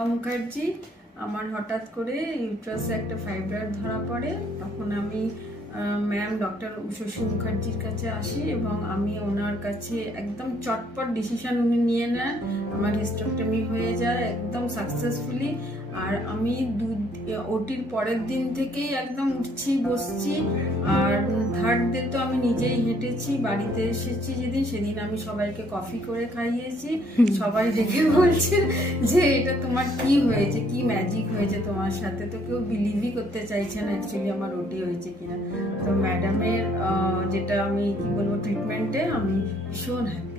রূপা মুখার্জি। আমার হঠাৎ করে ইউট্রাসে একটা ফাইব্রয়েড ধরা পড়ে। তখন আমি ম্যাম ডক্টর উষসী মুখার্জির কাছে আসি এবং আমি ওনার কাছে একদম চটপট ডিসিশন উনি নিয়ে নেন। আমার হিস্টেক্টমি হয়ে যায় একদম সাকসেসফুলি। আর আমি ওটির পরের দিন থেকেই একদম উঠছি বসছি। আর থার্ড ডে তো আমি নিজেই হেঁটেছি। বাড়িতে এসেছি সেদিন আমি সবাইকে কফি করে খাইয়েছি। সবাই দেখে বলছে যে এটা তোমার কি হয়েছে, কি ম্যাজিক হয়েছে তোমার সাথে। তো কেউ বিলিভই করতে চাইছে না অ্যাকচুয়ালি আমার ওটি হয়েছে কিনা। তো ম্যাডামের যেটা আমি কি বলবো ট্রিটমেন্টে আমি ভীষণ হ্যাপি।